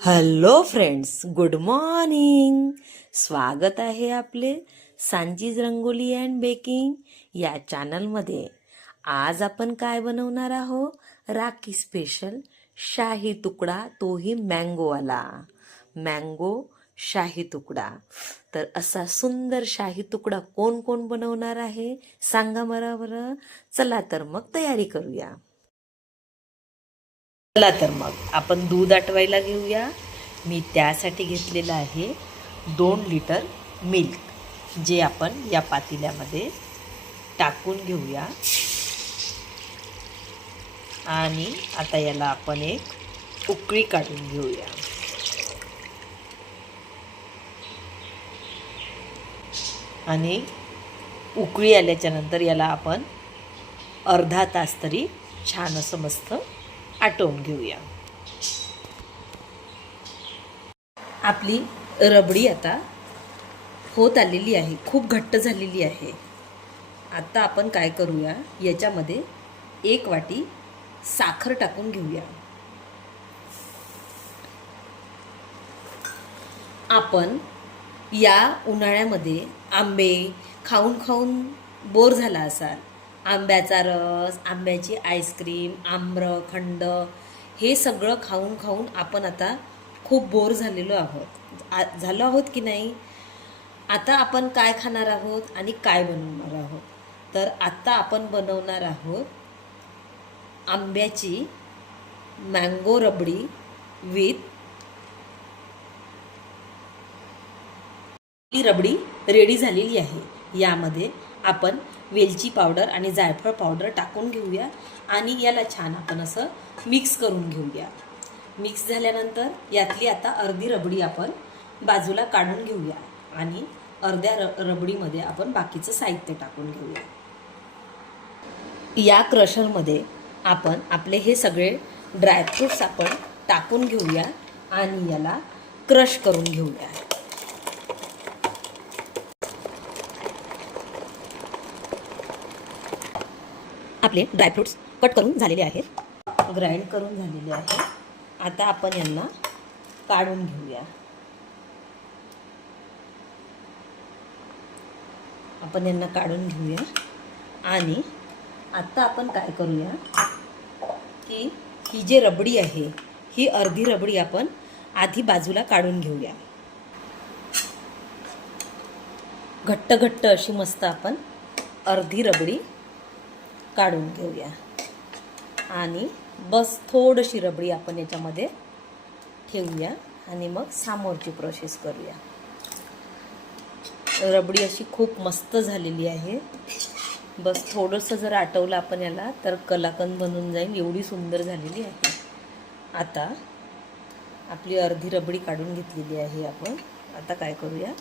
Hello friends good morning. स्वागत आहे आपले सांजीज रंगोली अँड बेकिंग या चॅनलमध्ये. आज आपण काय बनवणार आहोत? राखी स्पेशल शाही तुकडा तोही मँगोवाला मँगो शाही तुकडा. तर असा सुंदर शाही तुकडा कोण कोण बनवणार आहे? सांगा बरं बरं. चला तर मग तयारी करूया. चला तर मग आपण दूध आटवायला घेऊया. मी त्यासाठी घेतलेलं आहे दोन लिटर मिल्क जे आपण या पातेल्यामध्ये टाकून घेऊया. आणि आता याला आपण एक उकळी काढून घेऊया. आणि उकळी आल्याच्यानंतर याला आपण अर्धा तास तरी छान असं मस्त आटवून घेऊया. आपली रबडी आता होत आलेली आहे खूप घट्ट झालेली आहे. आता आपण काय करूया याच्यामध्ये एक वाटी साखर टाकून घेऊया. आपण या उन्हाळ्यामध्ये आंबे खाऊन खाऊन बोर झाला असाल आंब्याचा रस आंब्याची आईस्क्रीम आम्रखंड हे सगळं खाऊन खाऊन आपण आता खूप बोर झालेलो आहोत. झालो आहोत की नाही? आता आपण काय खाणार आहोत आणि काय बनवणार आहोत? तर आत्ता आपण बनवणार आहोत आंब्याची मँगो रबडी विथ ही रबडी रेडी झालेली आहे. यामध्ये आपण वेलची पावडर आणि जायफळ पावडर टाकून घेऊया आणि याला छान आपण असं मिक्स करून घेऊया. मिक्स झाल्यानंतर यातली आता अर्धी रबडी आपण बाजूला काढून घेऊया आणि अर्ध्या र रबडीमध्ये आपण बाकीचं साहित्य टाकून घेऊया. या क्रशरमध्ये आपण आपले हे सगळे ड्रायफ्रूट्स आपण टाकून घेऊया आणि याला क्रश करून घेऊया. आपले ड्रायफ्रूट्स कट करून झालेले आहेत. ग्राइंड करून झालेले आहे. आता आपण यांना काढून घेऊया. आपण यांना काढून घेऊया. आणि आत्ता आपण काय करूया की ही जी रबडी आहे ही अर्धी रबडी आपण आधी बाजूला काढून घेऊया. घट्ट घट्ट अशी मस्त आपण अर्धी रबडी काढून घेऊया. आणि बस थोडीशी रबडी आपण याच्यामध्ये ठेवूया आणि मग सामोरची प्रोसेस करूया. रबडी अशी खूप मस्त झालेली आहे. बस थोडंसं जर आटवलं आपण याला तर कलाकंद बनून जाईल. एवढी सुंदर झालेली आहे. आता आपली अर्धी रबडी काढून घेतलेली आहे आपण. आता काय करूया?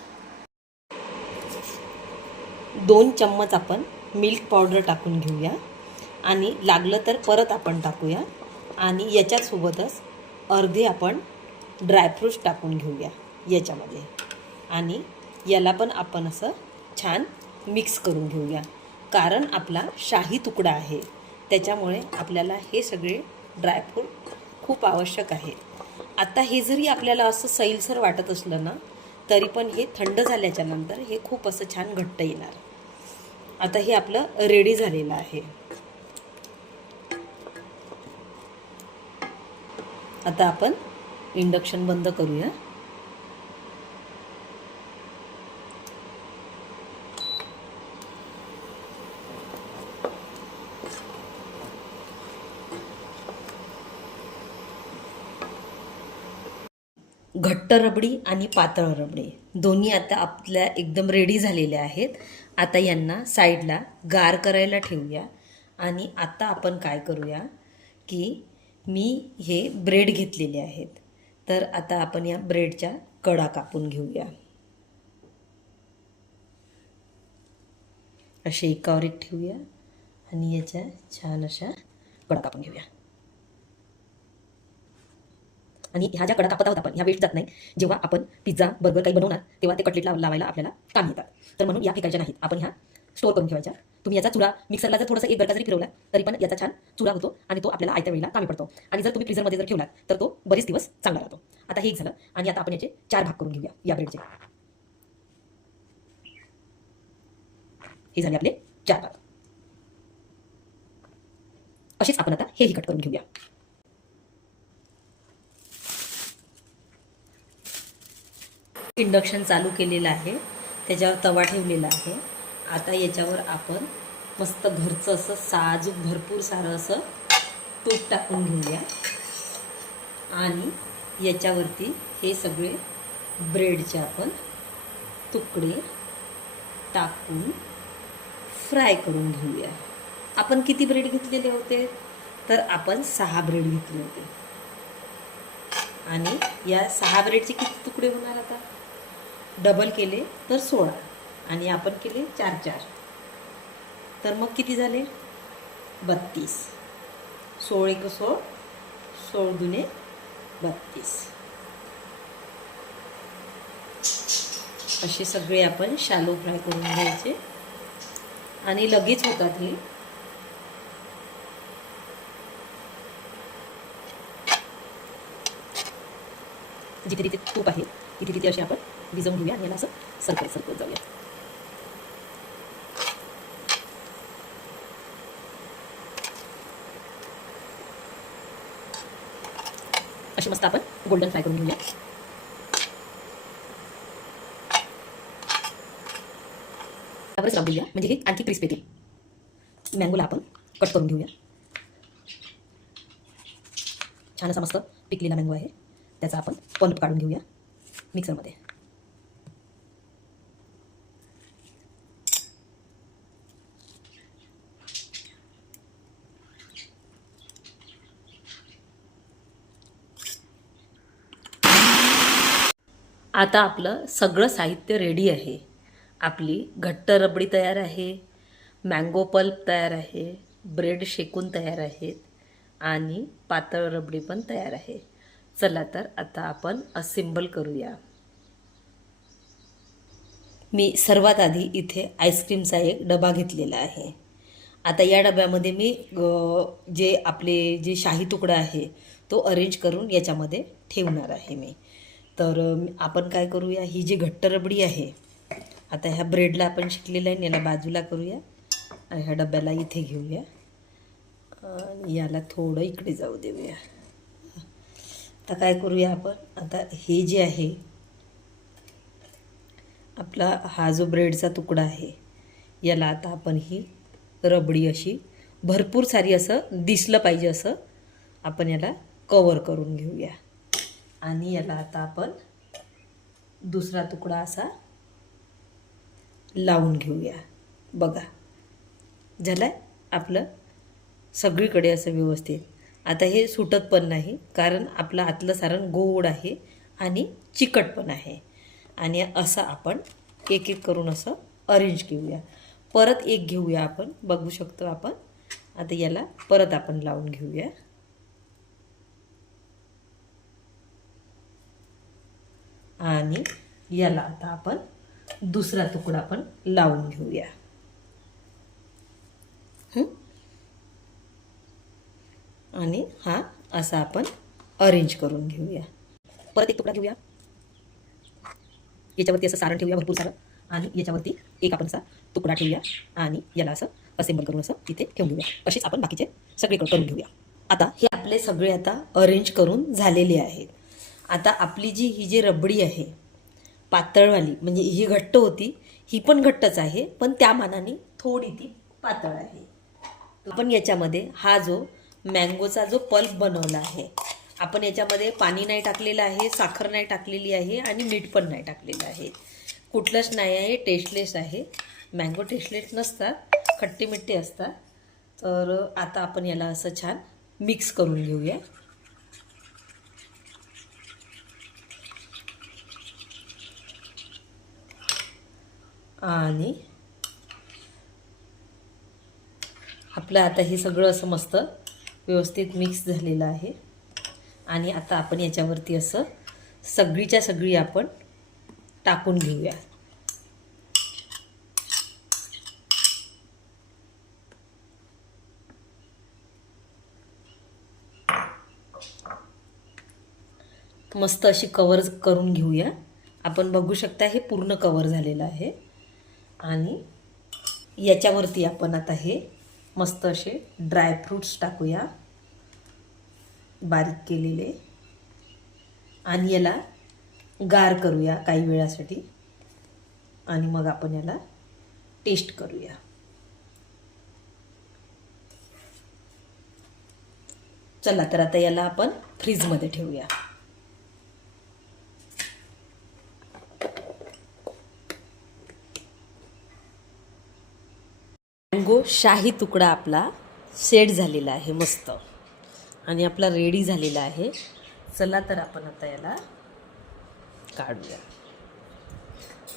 दोन चम्मच आपण मिल्क पावडर टाकून घेऊया. आणि लागलं तर परत आपण टाकूया. आणि याच्यासोबतच अर्धे आपण ड्रायफ्रूट्स टाकून घेऊया याच्यामध्ये. आणि याला पण आपण असं छान मिक्स करून घेऊया. कारण आपला शाही तुकडा आहे. त्याच्यामुळे आपल्याला हे सगळे ड्रायफ्रूट खूप आवश्यक आहे. आता हे जरी आपल्याला असं सैलसर वाटत असलं ना तरी पण हे थंड झाल्याच्यानंतर हे खूप असं छान घट्ट येणार. आता हे आपलं रेडी झालेलं आहे. आता आपण इंडक्शन बंद करूया. घट्ट रबडी आणि पातळ रबडी. दोन्ही आता आपल्या एकदम रेडी झालेल्या आहेत. आता यांना साईडला गार करायला ठेवूया. आणि आता आपण काय करूया की मी हे ब्रेड घेतलेले आहेत. तर आता आपण या ब्रेडच्या कडा कापून घेऊया. असे एकावर एक ठेवूया. आणि याच्या छान अशा कडा कापून घेऊया. आणि ह्या ज्या कडा कापत आहोत आपण ह्या वेस्ट जात नाही जेव्हा आपण पिझ्झा बर्गर काही बनवणार तेव्हा ते कटलेट लावायला आपल्याला काम येतात. तर म्हणून या फेकायच्या नाहीत. आपण ह्या स्टोअर करून ठेवायच्या. तुम्ही याचा चुरा मिक्सरला जर थोडासा एक गरका जरी फिरवला तरी पण याचा छान चुरा होतो आणि तो आपल्याला आयत्या वेळेला कामी पडतो. आणि जर तुम्ही फ्रीजरमध्ये जर ठेवला तर तो बरेच दिवस चांगला राहतो. आता हे एक झालं आणि आता आपण याचे चार भाग करून घेऊया या ब्रेडचे हे झाले आपले चार भाग. असेच आपण आता हेही कट करून घेऊया. इंडक्शन चालू केलेलं आहे. त्याच्यावर तवा ठेवलेला आहे. आता याच्यावर आपण मस्त घरचं असं साजूक भरपूर सारं असं तूप टाकून घेऊया. आणि याच्यावरती हे सगळे ब्रेडचे आपण तुकडे टाकून फ्राय करून घेऊया. आपण किती ब्रेड घेतलेले होते? तर आपण सहा ब्रेड घेतले होते. आणि या सहा ब्रेडचे किती तुकडे होणार आता? डबल केले तर सोळा. आणि आपण केले चार चार. तर मग किती झाले? बत्तीस. सोळ एक सोळ सोळ दुने बत्तीस. असे सगळे आपण शालो फ्राय करून घ्यायचे. आणि लगेच होतात हे. जिथे तिथे तूप आहे. किती किती असे आपण भिजवून घेऊया आणि याला असं सरकत सरकत जाऊया. असे मस्त आपण गोल्डन फ्राय करून घेऊया. त्यावरच राहू देऊया. म्हणजे हे आणखी क्रिस्प येतील. मँगोला आपण कट करून घेऊया. छान असा मस्त पिकलेला मँगो आहे. त्याचा आपण पल्प काढून घेऊया. मिक्सरमध्ये. आता आपलं सगळं साहित्य रेडी आहे. आपली घट्ट रबडी तयार आहे मँगो पल्प तयार आहे ब्रेड शेकून तयार आहेत आणि पातळ रबडी पण तयार आहे. चला तर आता आपण असेंबल करूया. मी सर्वात आधी इथे आईस्क्रीमचा एक डबा घेतलेला आहे. आता या डब्यामध्ये मी जे आपले जे शाही तुकडा आहे तो अरेंज करून याच्यामध्ये ठेवणार आहे मी. तर आपण काय करूया ही जी घट्ट रबडी आहे आता ह्या ब्रेडला आपण शिकलेलं आहे याला बाजूला करूया आणि ह्या डब्याला इथे घेऊया. याला थोडं इकडे जाऊ देऊया. आता काय करूया आपण? आता हे जे आहे आपला हा जो ब्रेडचा तुकडा आहे याला आता आपण ही रबडी अशी भरपूर सारी असं दिसलं पाहिजे असं आपण याला कवर करून घेऊया. आणि याला आता आपण दुसरा तुकडा असा लावून घेऊया. बघा झालं आहे आपलं सगळीकडे असं व्यवस्थित. आता हे सुटत पण नाही कारण आपलं आतलं सारण गोड आहे आणि चिकट पण आहे. आणि असं आपण एक एक करून असं अरेंज घेऊया. परत एक घेऊया आपण बघू शकतो आपण. आता याला परत आपण लावून घेऊया. आणि याला आता आपण दुसरा तुकडा पण लावून घेऊया. हं? आणि हा असा आपण अरेंज करून घेऊया. परत एक तुकडा घेऊया. याच्यावरती असं सारण ठेवूया भरपूर सारं. आणि याच्यावरती एक आपण असा तुकडा ठेवूया. आणि याला असं असेंबल करून असं तिथे ठेवून घेऊया. असेच आपण बाकीचे सगळे करून घेऊया. आता हे आपले सगळे आता अरेंज करून झालेले आहेत. आता आपली जी ही जी रबडी आहे पातळवाली म्हणजे ही घट्ट होती ही पण घट्टच आहे पण त्या मानाने थोडी ती पातळ आहे. आपण याच्यामध्ये हा जो मँगोचा जो पल्प बनवला आहे आपण याच्यामध्ये पाणी नाही टाकलेलं आहे साखर नाही टाकलेली आहे आणि मीठ पण नाही टाकलेलं आहे. कुठलंच नाही आहे टेस्टलेस आहे. मँगो टेस्टलेस नसतात खट्टे मिठ्ठे असतात. तर आता आपण याला असं छान मिक्स करून घेऊया. आणि आपलं आता हे सगळं असं मस्त व्यवस्थित मिक्स झालेलं आहे. आणि आता आपण याच्यावरती असं सगळीच्या सगळी आपण टाकून घेऊया. मस्त अशी कवर करून घेऊया. आपण बघू शकता हे पूर्ण कवर झालेलं आहे. आणि याच्यावरती आपण आता हे मस्त असे ड्रायफ्रूट्स टाकूया. बारीक केलेले. आणि याला गार करूया काही वेळासाठी. आणि मग आपण याला टेस्ट करूया. चला तर आता याला आपण फ्रीजमध्ये ठेवूया. मँगो शाही तुकडा आपला सेट झालेला आहे मस्त. आणि आपला रेडी झालेला आहे. चला तर आपण आता याला काढूया.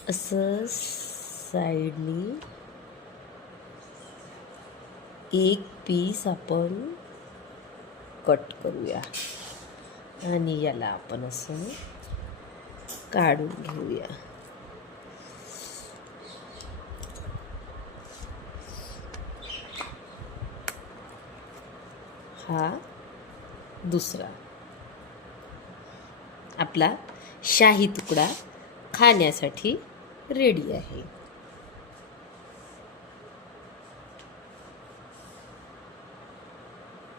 असं साईडनी एक पीस आपण कट करूया. आणि याला आपण असं काढून घेऊया. हा दुसरा. आपला शाही तुकडा खाण्यासाठी रेडी आहे.